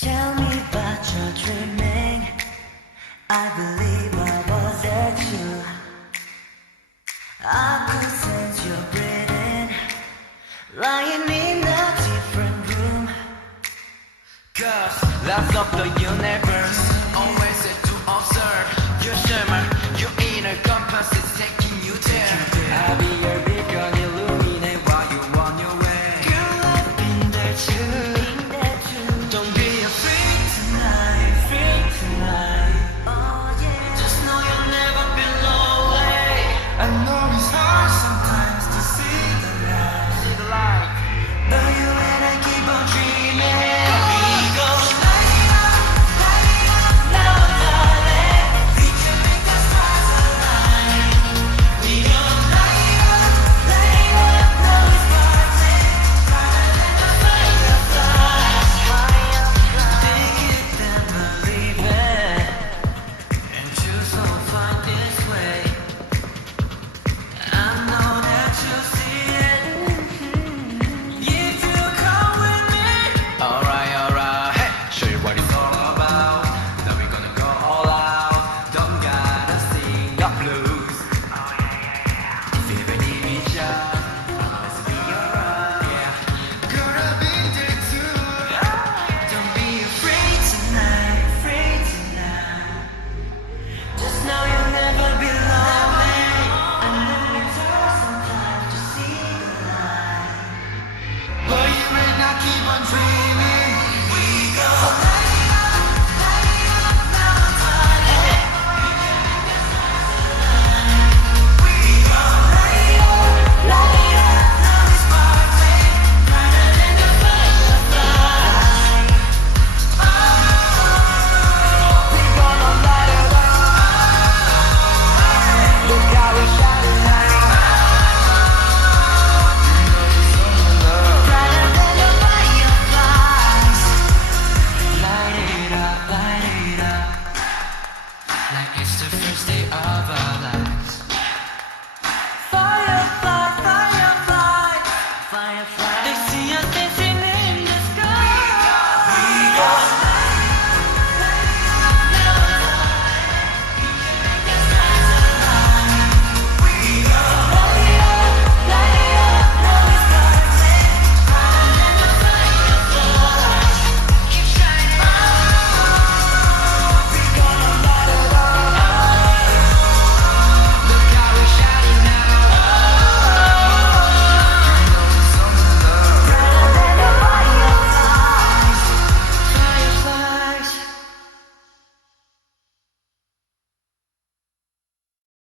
Tell me about your dreaming. I believe I was at you. I could sense your breathing, lying in a different room. Cause lots of the universe always said to observe your shimmer, your inner compass is taking you there. I'll be your beacon, illuminate while you on your way. Girl, I've been there too. Don't